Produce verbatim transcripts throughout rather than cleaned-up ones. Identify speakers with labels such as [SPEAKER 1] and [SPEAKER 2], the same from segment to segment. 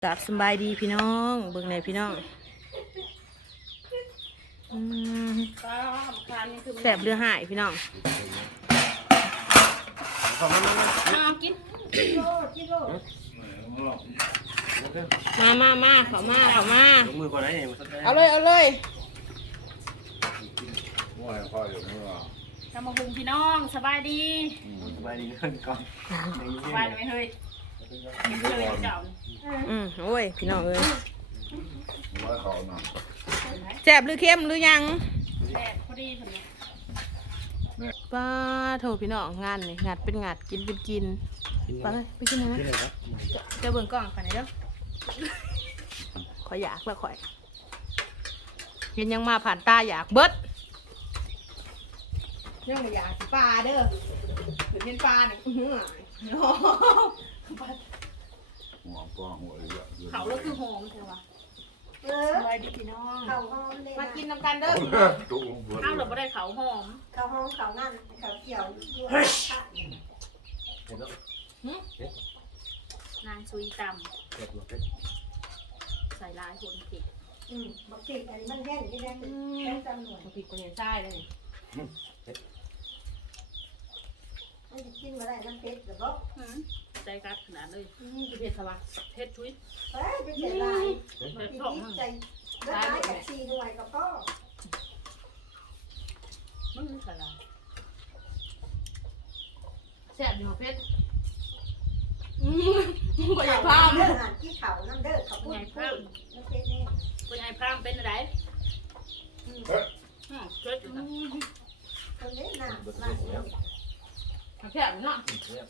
[SPEAKER 1] กับสบายดีพี่น้องเบิ่งในพี่น้องอืมแสบเรือหายพี่น้องมากินมามามาขอมาขอมา
[SPEAKER 2] มือก่อนนะ
[SPEAKER 1] เอาเลยเอาเลย
[SPEAKER 3] ว่าพ่ออยู่นี่ว่า
[SPEAKER 4] ทำมาหุงพี่น้องสบายดี
[SPEAKER 2] สบายดีเงินก่อน
[SPEAKER 4] สบายไหมเฮ้ยเฮ้ยเจ้า
[SPEAKER 1] อืมโอ้ยพี่น้องเอ้ย
[SPEAKER 3] ว่าเขาหนัก
[SPEAKER 1] แสบหรือเค็มหรือยัง
[SPEAKER 4] แซ่บพอดีคนนี้
[SPEAKER 1] ป้าโถพี่น้องงานนี่งานเป็นงานกินเป็นกินไปไปกินนะเจ้าเบิ่งกล้องก่อนนะเด้อขออยากแล้วขอยเห็นยังมาผ่านตาอยากเบิดยังไม่อยากปลาเด้อเห็นเป็นปลาเนี่ยหัว
[SPEAKER 3] หัวปลาหัวเยอะ
[SPEAKER 4] เขาแล้วคือหอมใช่ปะ
[SPEAKER 1] เออ
[SPEAKER 4] สบายดีพี่น้อง
[SPEAKER 1] เขาหอมเลยมากินน้ำกันเด้อ
[SPEAKER 4] ข้าวเราไม่ได้เขาหอม
[SPEAKER 1] เขาหอมเขานั่นเขาเกี่ยวน
[SPEAKER 4] างซุยตำใส่ลายคนผิด
[SPEAKER 1] อืมบักผิดอันนี้มันแห้งที่แห้งแห้งจำหน่วยบักผิดคนยังใช่เลยมันจะกินมาได้น้ำเพชรหรือเปล่า
[SPEAKER 4] ใจกัดขนาดเลย
[SPEAKER 1] เพชรสวัสดิ์
[SPEAKER 4] เพชรชุย
[SPEAKER 1] เฮ้ยเป็นใจลายใจลายกับชีหน่วยกับพ่อ
[SPEAKER 4] มันไม่ใส่ลาย
[SPEAKER 1] แซ่บอยู่เพชรปยายพามเด้อหันที่เขาน้ำเด้อเขาพูดพูดน้ำเพชรนี่
[SPEAKER 4] ปยายพามเป็นอะไรอืมเพชรอยู่นะ
[SPEAKER 1] คนเล่นหนักหนักเลยแซ่บเนาะ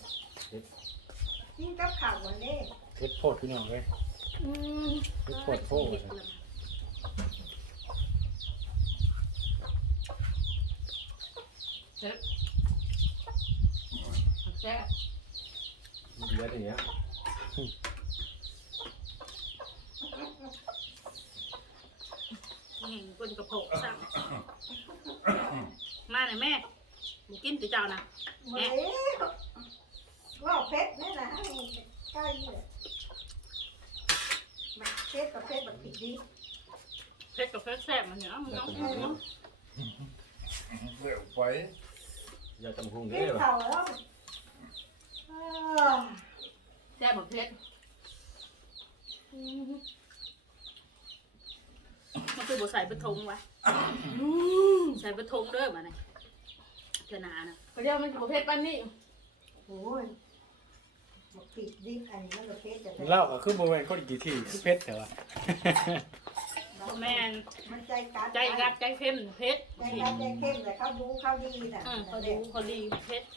[SPEAKER 1] กินกับข้าววันนี้
[SPEAKER 2] เพชรโพดพี่น้องเลยเพชรโพดโพด
[SPEAKER 1] เจ็บแซ่บ
[SPEAKER 2] เยอะอย่างเงี้ย
[SPEAKER 4] นี่คนกระโปงสั่งมาหน่อยแม่หมูกินตีเจ้านะ
[SPEAKER 1] แม่ว่าเพชรนี่นะใกล้เลยเพชรกับเพชรแบบผิดดี
[SPEAKER 4] เพชรกับเพชรแซ่บมันเนี่ยมันน้องน้อง
[SPEAKER 3] เร็วไป
[SPEAKER 2] อย่าจำพุงเด้
[SPEAKER 1] อเข่าแล้ว
[SPEAKER 4] แซ่บแบบเพชรมันคือบัวใส่เป็นทงวะใส่เป็นทงเด้อมาเนี่ยเจนานะ
[SPEAKER 1] เดี๋ยวมันบัวเพชรปั้นนี่โอ้ยผิดดิอันนี้มันเพชรจะ
[SPEAKER 2] เล่าก็คือโมเมนต์ก็กี่ทีคือเพชรแต่ว่า
[SPEAKER 4] แม่
[SPEAKER 1] มันใจกัด
[SPEAKER 4] ใจกัดใจเข้มเพชร
[SPEAKER 1] ใจกัดใจเข้มแต่เขาดูเขาดีนะ
[SPEAKER 4] เขาดูเขาดีเพชร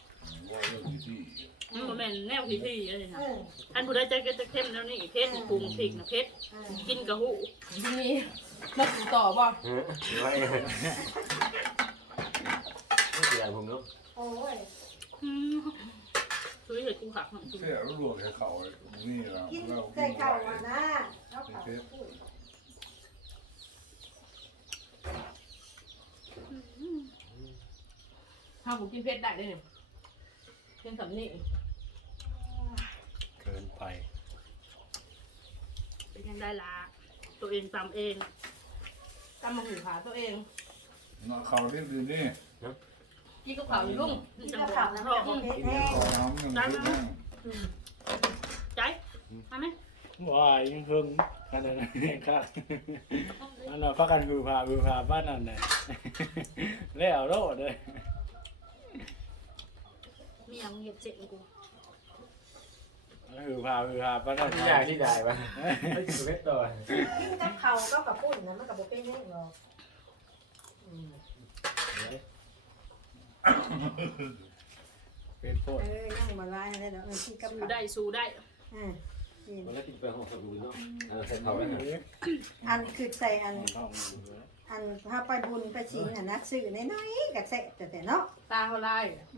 [SPEAKER 4] แม่แนวที่ที่อะไรนะอันผู้ใดใจก็จะเข้มแล้วนี่เพชรปรุงพริกนะเพชรกินกระหู
[SPEAKER 1] นี่มาสู่ต่อบ่
[SPEAKER 2] ไม่ไม่เสียผมเนาะ
[SPEAKER 1] โอ้ย
[SPEAKER 4] ช่วยเหตุกูหัก
[SPEAKER 3] เสียรู้รวมให้เขานี่แล้ว
[SPEAKER 1] ใส่เข่ามานะเขาเข่าถ้าผมกินเพชรได้ได้เนี่ยเป็นสำนี
[SPEAKER 2] เกินไป
[SPEAKER 4] เป็นยังได้ละตัวเองตำเอง
[SPEAKER 1] ตำมาหูขาตัวเอง
[SPEAKER 3] นอนเขาเรียบดีนี่
[SPEAKER 1] กินกับเขาอยู่ลุง
[SPEAKER 4] กินกับเขาแล้วก็
[SPEAKER 3] กินกับน้ำยังไม่ได้
[SPEAKER 4] ใจมาไหม
[SPEAKER 2] ว้ายยังเพิ่งกันอะไรครับอันนั้นพักกันคือพาคือพาบ้านนั่นเลยแล้วโลดเลย
[SPEAKER 4] มีอย่างเห็ดเจ็บกู
[SPEAKER 2] คือพาคือพาบ้านนั่น
[SPEAKER 5] ที่ใหญ่ที่ใหญ่ปะไม่ถึงเพชรตัว
[SPEAKER 1] กินกับเขาก็กับปุ่นนะมันกับโบเป็นแห้งหรอก
[SPEAKER 2] เป็นโพด
[SPEAKER 1] เอ้ยนั่งมาไล่ได้แล้วกินกับ
[SPEAKER 4] สู้ได้สู้ได้
[SPEAKER 5] วันนั้นกินไปหกสิบดูเนาะใส่เขาไว้
[SPEAKER 1] อันคือใส่อันอันถ้าไปบุญไปชิงอ่ะนะซื้อน้อยๆกับเสะแต่แต่เนาะตาเขาไล่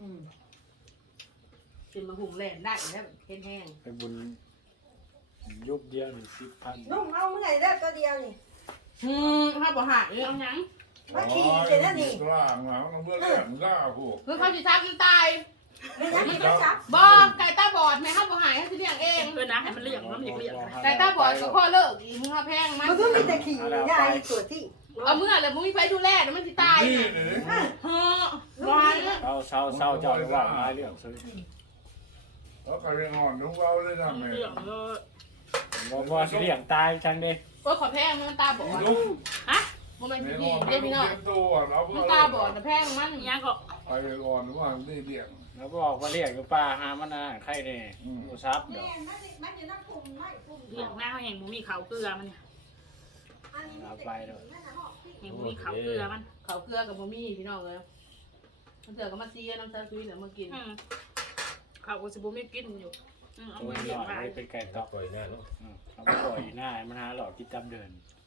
[SPEAKER 1] กินมาหุงแหลนได้แล้วแห้ง
[SPEAKER 2] ไปบุญยุบเดียวหนึ่งสิบพัน
[SPEAKER 1] นุ่มเอาเมื่อไหร่ได้ตัวเดียวนี่อืมถ้าบ่หักเลยเอาหยังมาขี่เลยนะนี่
[SPEAKER 3] ล่างแล้วเบื่อเรื่องล่าพวก
[SPEAKER 1] คือเขาจะทักจะตาย
[SPEAKER 6] ไม่ใช่ไม่ใช่จับ
[SPEAKER 1] บ่ไก่ตาบอดแม่เขาบ่หายเขาสิเลี้ยงเอง
[SPEAKER 4] เออนะให้มันเลี้ยงมันอยากเลี้ยงนะ
[SPEAKER 1] ไก่ตาบอดก็พ่อเลิกอีมึงเอาแพงมัน
[SPEAKER 6] มันก็มีแต่ขี่ยายตัวที่
[SPEAKER 1] เอาเมื่อเลยมึงมีไฟดูแลเดี๋ยวมันสิตาย
[SPEAKER 3] นี่
[SPEAKER 1] น่ะ
[SPEAKER 3] นี่
[SPEAKER 1] เฮ้อร้อน
[SPEAKER 2] เศร้าเศร้าเศร้าเจ้าว่ามาเรื่องซื้อ
[SPEAKER 3] แล้วก็เรียนอ่อนนุ๊กเอาเลยนะแม่
[SPEAKER 4] เลี้ยงเลย
[SPEAKER 2] บ่บ่สิเลี้ยงตายจังเด้
[SPEAKER 1] โอ้ยขอแพงมันตาบอด
[SPEAKER 3] นุ๊ก
[SPEAKER 4] ฮะ
[SPEAKER 1] บ่แม่น
[SPEAKER 3] เรียน
[SPEAKER 1] พี่
[SPEAKER 3] อ่อน
[SPEAKER 1] เรียกพี่น้อง
[SPEAKER 3] เรียนตัวเรา
[SPEAKER 1] มันตาบอดแต่แพงมัน
[SPEAKER 4] ยังก็
[SPEAKER 3] ไปเรียนอ่อนว่าไม่เลี้ยง
[SPEAKER 2] แล้วบอกว่าเลี้ยงอยู่ป่าหามันน่ะใครแน่บ่ทรัพย์เด้อ
[SPEAKER 6] มันอยู่น้ำพุ่มไม่พุ่ม
[SPEAKER 4] เลี้ยงหน้าเขาแห่งบ่มีเขาเกลือมันเนี่ย
[SPEAKER 2] เอาไปเด้อ
[SPEAKER 4] แห่งบ่มีเขาเกลือมัน
[SPEAKER 1] เขาเกลือกับบ่มีพี่น้องเลยมันเถื่อก็มาซีน้ำตาซุยเดี๋ยวมากิน
[SPEAKER 4] อืมเขาก็สิบ่มีกินอยู่อืมเอา
[SPEAKER 2] ตัว
[SPEAKER 4] มา
[SPEAKER 2] นี้
[SPEAKER 4] เลี้ยง
[SPEAKER 2] หน่อย
[SPEAKER 4] ไว้
[SPEAKER 2] เป็นไก่ตอก
[SPEAKER 5] ปล่อยหน้าเนาะ
[SPEAKER 2] เอาไปปล่อยหน้าให้มันหาหลอกกินตามเดิน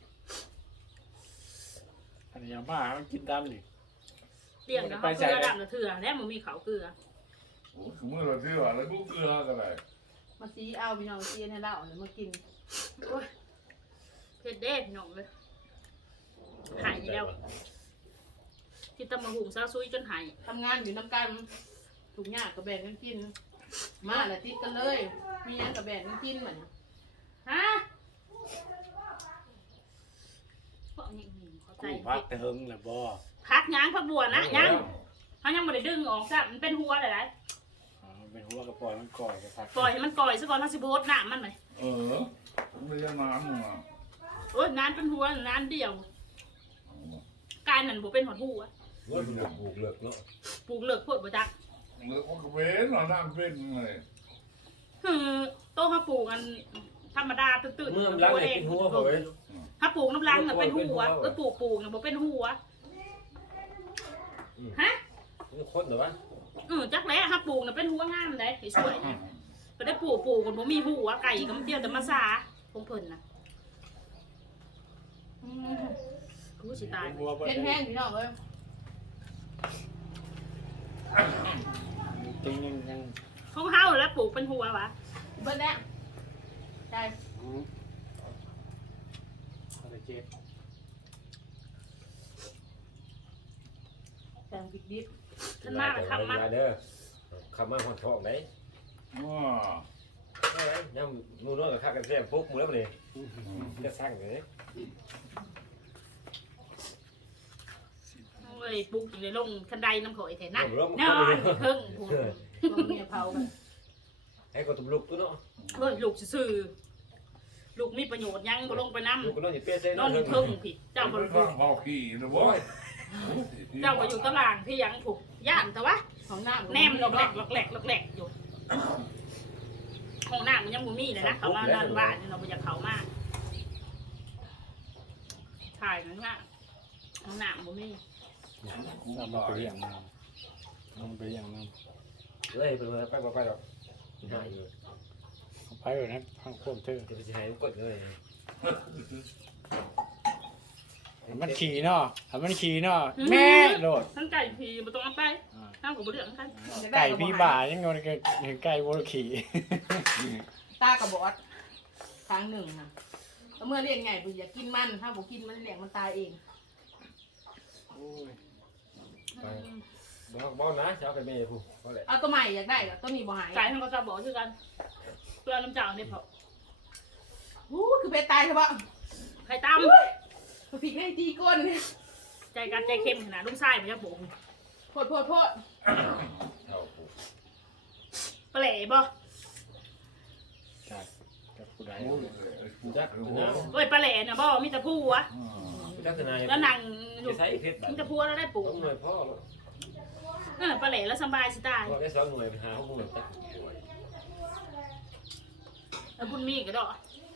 [SPEAKER 2] อันนี้ยาบ้ามันกินตามดิ
[SPEAKER 4] เลี้ยงนะเขาเกลือดำละเถื่อแล้วบ่มีเขาเกลือ
[SPEAKER 3] โอ้คือเมื่อเราเที่ยวแล้วกูเกลือกันเลย
[SPEAKER 1] มาซีเอาพี่น้องซีให้เราเดี๋ยวมากิน
[SPEAKER 4] โอ้ยเผ็ดเด้พี่น้องเลยหายแล้วที่ตำมะหุงซาซุยจนหาย
[SPEAKER 1] ทำงานอยู่น้ำกันถูกยากกับแบ่งกันกิน มาแล้วติดกันเลยมีหยังกับแบ่งกันกินเหมือน
[SPEAKER 4] ฮะเพราะนี่เข้าใจ
[SPEAKER 2] กูพักแต่เฮิงแหละบ่
[SPEAKER 4] พักยางพักบัวนะยังเขายังไม่ได้ดึงออกจ้ะมันเป็นหัวอะไรไร
[SPEAKER 2] อ๋อเป็นหัวกระปล่อยมันก่อยกระพัก
[SPEAKER 4] ปล่อยให้มันก่อยซะก่อนทั้งสิบโพสหน้ามันไหม
[SPEAKER 3] เออไม่ใช่น้ำมึงอ่ะ
[SPEAKER 4] โอ้ยนานเป็นหัวนานเดียว การนั่นบ่เป็นหัวหัว
[SPEAKER 5] ว่ามันบุกเลิกเนาะ
[SPEAKER 4] ปลูกเลิกพูดบ่จัก
[SPEAKER 3] หรือว่าเว้นหรอนั่งเป็นเลย
[SPEAKER 4] คือโตเขาปลูกกันธรรมดาตื่นๆ
[SPEAKER 5] เมื่อมันล้างไอ้เป็นหัวเขาไว้
[SPEAKER 4] ถ้าปลูกน้ำรังน่ะเป็นหัวเออปลูกปลูกน่ะบ่เป็นหัวฮะ
[SPEAKER 5] มันคนเหรอวะ
[SPEAKER 4] เออจักแล้วถ้าปลูกน่ะเป็นหัวงามได้สวยๆนะก็ได้ปลูกปลูกกันบ่มีหัวไก่ก็มันเดียวแต่มาซาคงเพิ่นน่ะอืมกูสิตาย
[SPEAKER 2] หัวบ่
[SPEAKER 1] เป็นแห้งพี่น้องเลย
[SPEAKER 2] จริงยังยัง
[SPEAKER 4] ของเฮาแล้วปลูกเป็นหัววะ
[SPEAKER 1] เบิ้ลแล้วใช่
[SPEAKER 2] อืมอะไรเจ็บ
[SPEAKER 1] แซงพริกดิบ
[SPEAKER 4] ท่านมาแล้วครับมา
[SPEAKER 5] เด้อคำมาหอนทองไหน
[SPEAKER 3] ว้า
[SPEAKER 5] ย่ำมูน้อยกับข้ากันแซ่บปุ๊บมูแล้วมันเลยจะสั่งเลย
[SPEAKER 4] เอ้ยปลูกอยู่ในลงคันไดน้ำข่อยแท้นะ
[SPEAKER 5] ร่ม
[SPEAKER 4] นอนเพิ่งพูด
[SPEAKER 1] ก็มีเผากัน
[SPEAKER 5] ให้ก็ตุ้มลูกตัวเนาะ
[SPEAKER 4] เฮ้ยลูกซื่อๆลูกมีประโยชน์ยังบ่ลงไปน้
[SPEAKER 5] ลูกก็นอนอยู่เปี้ยเซ่
[SPEAKER 4] ำนอนอยู่เพิ่งผิดเจ้าบ่
[SPEAKER 3] เป็นข้างพอขี่นะบ่
[SPEAKER 4] เจ้าก็อยู่ตารางที่ยังผูกย่านแต่ว่า
[SPEAKER 1] ของน้ำ
[SPEAKER 4] แนมหลอกแหลกหลอกแหลกหลอกแหลกอยู่ห้องน้ำมันยังบ่มีเลยนะเขามานอนบ้านเราบ่อยากเขามากถ่ายนั่นว่าห้องน้ำบ่มี
[SPEAKER 2] เอามาไปเลี้ยงมันเอามาไปเลี้ยงมัน
[SPEAKER 5] เลยเป็นไปไปไปหรอกหายอยู่
[SPEAKER 2] เอาไปเลยนะพังพวกเธอ
[SPEAKER 5] จะไปหายกดเลย
[SPEAKER 2] มันขี่เนาะถ้ามันขี่เนาะแม่โดด
[SPEAKER 4] ทั้งไก่พีบ่ต้องเอาไปทั้งกับบ่เลือกกัน
[SPEAKER 2] ไก่พี่บ่ายังงอนไก่วัวขี่
[SPEAKER 1] ตากับบอดครั้งหนึ่งนะแล้วเมื่อเลี้ยงไงบุอยากกินมันถ้าบุกินมันเลี้ยงมันตายเอง
[SPEAKER 5] บอกบอกนะจะเอาไปเมย์ผู้ก็แหละ
[SPEAKER 1] เอาตัวใหม่อยากได้กับตัวนี้บ่หาย
[SPEAKER 4] ไก่ทั้งก็จะบอกคือกันเพื่อน้ำจ่างได้พอ
[SPEAKER 1] อู้คือไปตายใช่ปะ
[SPEAKER 4] ไข่ตั้ม
[SPEAKER 1] พริกในตีก้นเนี่ย
[SPEAKER 4] ใจกันใจเข้มขนาดลุงชายมันจะปลูก
[SPEAKER 1] โพดโพดโพด
[SPEAKER 3] เอาผู้
[SPEAKER 4] ปลาแหล่บ่
[SPEAKER 2] จัดจัดผู้ใด
[SPEAKER 3] โอ้ยไอ้ผู้จักหัว
[SPEAKER 4] เอ้ยปลาแหล่น่ะบ่มีแต่ผู้วะ
[SPEAKER 5] ลักษณะ
[SPEAKER 4] แล้วนั่งอยู่
[SPEAKER 5] จะใช้เพชร
[SPEAKER 4] มีแต่ผู้แล้วได้ปลูก
[SPEAKER 5] ต้องหน่วยพ่อ
[SPEAKER 4] เออปลาแหล่แล้วสบายสิตาย
[SPEAKER 5] พ่อแค่สองหน่วยไปหาข้อมูลตัก
[SPEAKER 4] แล้วบุญมีก็ดอก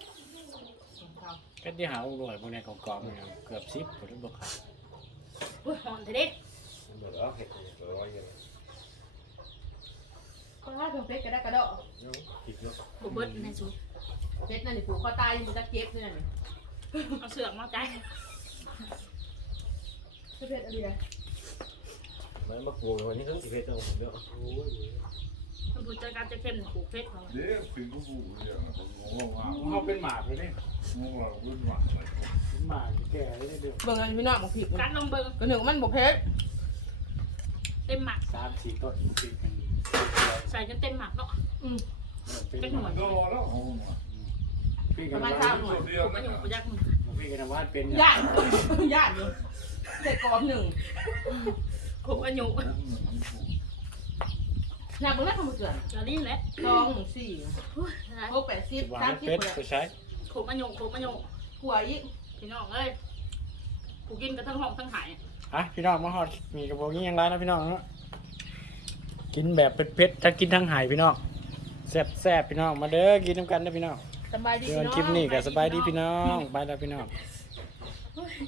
[SPEAKER 2] ก็ที่หาหน่วยพวกนี้กองๆมันเกือบสิบผมต้องบอกขาด
[SPEAKER 4] อุ้ยหอนเถอะเด็ก
[SPEAKER 5] หมดแล้วเห็ดร้อยเงิน
[SPEAKER 1] ก็ถ้าถึงเพชรก็ได้กระดอก
[SPEAKER 5] ติดเนาะ
[SPEAKER 4] บุเบิดในสุด
[SPEAKER 1] เพชรนั่นนี่ผูกคอตายมันจะเก็บนี่นี่
[SPEAKER 4] เอาเสือกมาใจ
[SPEAKER 1] เพชรอะไร
[SPEAKER 5] มันมากลัววันนี้ทั้งสิเพชรทั้งผมเนาะโอ้ย
[SPEAKER 4] มันพูดใจกันใจเข้มปลูกเพชรเขา
[SPEAKER 3] เด็กถึงกูผู้อย่างนั้นผมงงว่า
[SPEAKER 2] เขาเป็นหมากเลยเนี่ย
[SPEAKER 3] งงว่าวุ่นวายเลย
[SPEAKER 2] เป็นหมากแก่เลยเดือด
[SPEAKER 1] เบิ่งอันพี่น้องบอกผิด
[SPEAKER 4] กัดลงเบิ่ง
[SPEAKER 1] ก็หนึ่งมันบอกเพชร
[SPEAKER 4] เต็มหมัก
[SPEAKER 2] สามสี่ต้นติดกัน
[SPEAKER 4] ใส่จนเต็มหมักเนาะ
[SPEAKER 1] อืม
[SPEAKER 4] เป็นหน่วย
[SPEAKER 3] โดแล้วโอ้โห
[SPEAKER 2] พี่
[SPEAKER 1] ป
[SPEAKER 2] กั
[SPEAKER 1] ระ
[SPEAKER 2] น
[SPEAKER 1] มาณ
[SPEAKER 2] ว่า
[SPEAKER 1] เก้าหน่วย
[SPEAKER 3] เดียว
[SPEAKER 4] ป
[SPEAKER 3] นะ
[SPEAKER 4] ระโยคประยักษ์มึง
[SPEAKER 2] พี่กันว่าเป็น
[SPEAKER 1] ย่านย่านอยู่เด็กกรอบหนึ่ง
[SPEAKER 4] ผมอายุ
[SPEAKER 1] อยากเบิ่งแล้วทำไมเกิน
[SPEAKER 4] จะรีบแหละ
[SPEAKER 1] สองหนึ่งสี่หกแปดสิบ
[SPEAKER 2] วา
[SPEAKER 1] สาม
[SPEAKER 2] ง
[SPEAKER 1] สิบ
[SPEAKER 2] เป็ด
[SPEAKER 1] เลย
[SPEAKER 2] ไปใช้
[SPEAKER 4] ผมอายุผมอายุ
[SPEAKER 1] กลัวอีก
[SPEAKER 4] พี่น้องเอ้ยกูกินกันทั้งห้องทั้งหาย
[SPEAKER 2] อ่ะพี่น้องมาฮอดมีกระบอกนี้ยังไรนะพี่น้องเนาะกินแบบเผ็ดๆทั้งกินทั้งหายพี่น้องแซ่บๆพี่น้องมาเด้อกินน้ำกันนะพี่น้อง
[SPEAKER 1] สบายดี
[SPEAKER 2] เดี๋ยว
[SPEAKER 1] พี่น้อง
[SPEAKER 2] คลิปนี้ก็สบายดีพี่น้องไปแล้วพี่น้อง